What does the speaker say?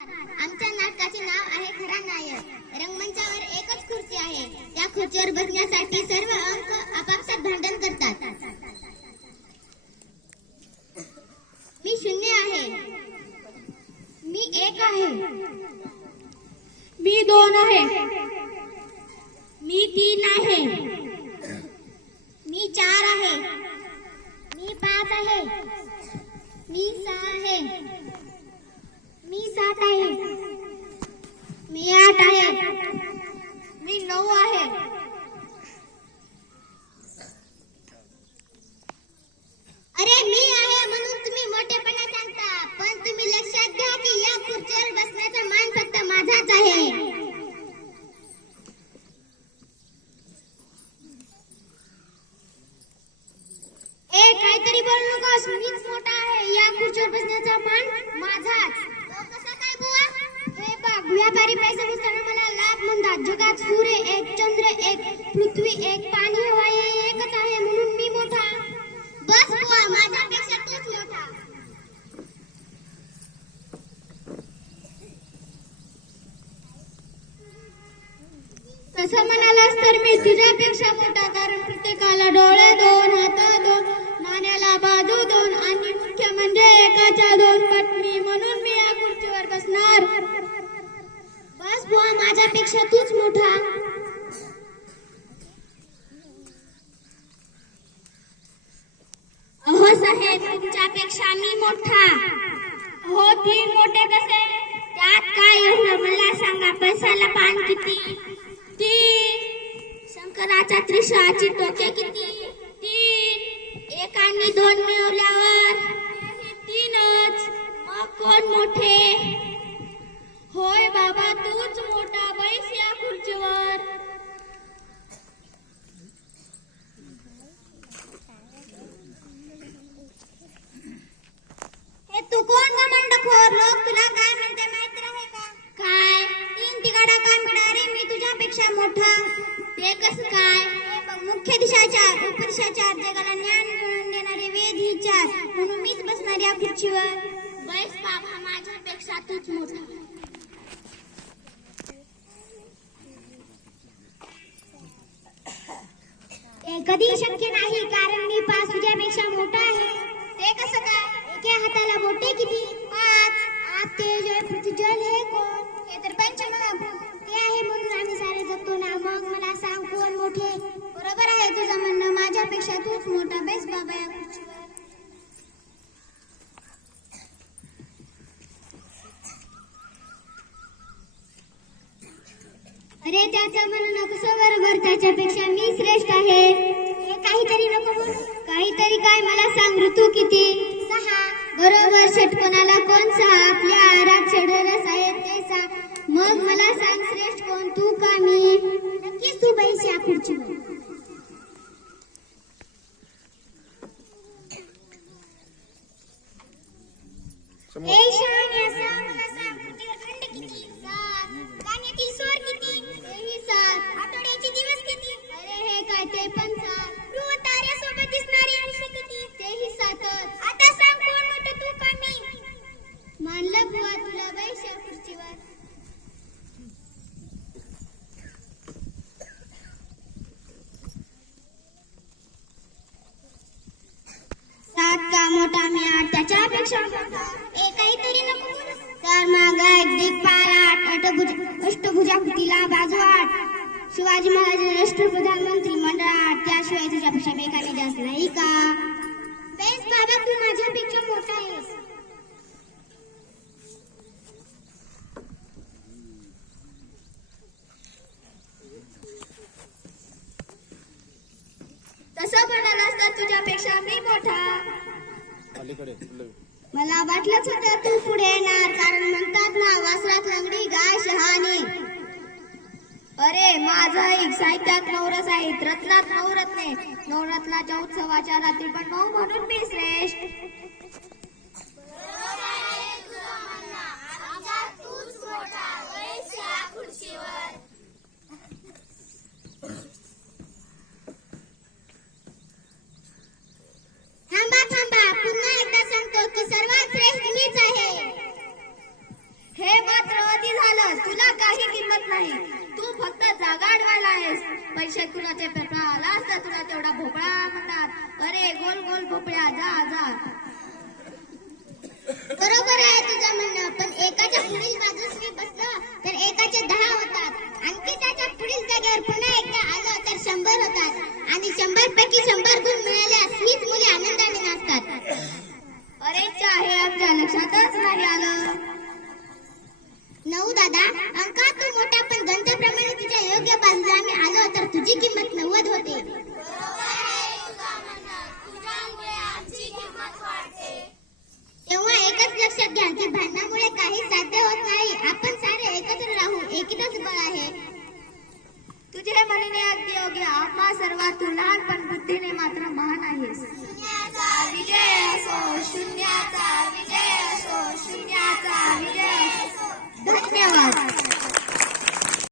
आमच्या नाटकाचे नाव आहे खरा नायक. रंगमंचावर एकच खुर्ची आहे. त्या खुर्चीवर बसण्यासाठी सर्व अंक आपापसात भांडण करतात. मी शून्य आहे. मी एक आहे. मी दोन आहे. मी तीन आहे. मी चार आहे. मी पाच आहे. मी सहा आहे. मी सात आहे. मी आठ आहे. मी नऊ आहे अरे मी आहे म्हणून तुम्ही मोठेपणा सांगता पण तुम्ही लक्षात घ्या की या खुर्चीवर बसण्याचा मान फक्त माझाच आहे ए काहीतरी बोलू नकोस मीच मोठा आहे या खुर्चीवर बसण्याचा मान माझाच तो कसा काय बुवा हे सारी पैसे मोजताना मला लाभ म्हणतात. जगात सूर्य एक चंद्र एक पृथ्वी एक पाणी हवा हे एकच आहे म्हणून मी मोठा. बस बुवा माझ्यापेक्षा तूच मोठा. तसं म्हणालास तर मी तुझ्यापेक्षा मोठा कारण प्रत्येकाला डोळे दोन हात दोन नाण्याला बाजू दोन आणि मुख्य म्हणजे एकाच्या दोन पत्नी म्हणून मी या खुर्चीवर बसणार. माझ्यापेक्षा तूच मोठा. अहो साहेब तुमच्यापेक्षा मी मोठा. हो तुम्ही मोठे कसे? त्यात काय एवढं मला सांगा पैशाला पान किती? तीन शंकराच्या त्रिशूळाची टोके किती? तीन. एक आणि दोन मिळवल्यावर तीनच. मग कोण मोठे? पेक्षा मोठा. ते कसं काय? मुख्य दिशाचार उपदिशाचार जगाला ज्ञान मिळवून देणारे वेद ही चार म्हणून मीच बसणार या खुर्चीवर. बैस बाबा माझ्यापेक्षा तूच मोठा. ते कधी शक्य नाही कारण मी तुझं म्हणणं माझ्यापेक्षा तूच मोठा बेस बाबा या खुर्चीवर. अरे त्याचं म्हणणं कसं बरोबर त्याच्यापेक्षा मी श्रेष्ठ आहे. हे काहीतरी नको बोलू. काहीतरी काय मला सांग ऋतू किती? सहा. बरोबर षटकोनाला कोण सहा आपल्या आहारात षडरस आहे ते सहा मग मला सांग श्रेष्ठ कोण? तू का मी? नक्कीच तू पैसे या खुर्चीवर. 什么？अष्टभुज अष्टभुजाकृतीला बाजू आठ शिवाजी महाराज राष्ट्र प्रधानमंत्री मंडळ आठ त्याशिवाय तुझ्यापेक्षा बेकाने जास्त नाही का? बेस बाबा तू माझ्यापेक्षा मोठा आहेस. तसं म्हणाल असतात तुझ्यापेक्षा मी मोठा. अलीकडे मला वाटलंच होतं तू पुढे येणार कारण म्हणतात ना वासरात लंगडी गाय शहाणी. अरे माझं एक साहित्यात नवरस आहेत रत्नात नवरत्ने. नवरत्नाच्या उत्सवाच्या रात्री पण भाऊ म्हणून मी श्रेष्ठ थांबा थांबा पुन्हा एकदा सांगतो की सर्वात श्रेष्ठ मीच आहे हे मा काही किंमत नाही तू फक्त जागा अडवायला आहेस पैसे कुणाचे पेपरा आला असता तुला तेवढा भोपळा म्हणतात अरे गोल गोल भोपळ्या जा जा. बरोबर आहे तुझं म्हणणं पण एकाच्या पुढील बाजूस मी बसलो तर एकाचे दहा होतात म्हणणे अगदी योग्य. आत्मा सर्वात लहान पण बुद्धीने मात्र महान आहेस. शून्याचा विजय असो शून्याचा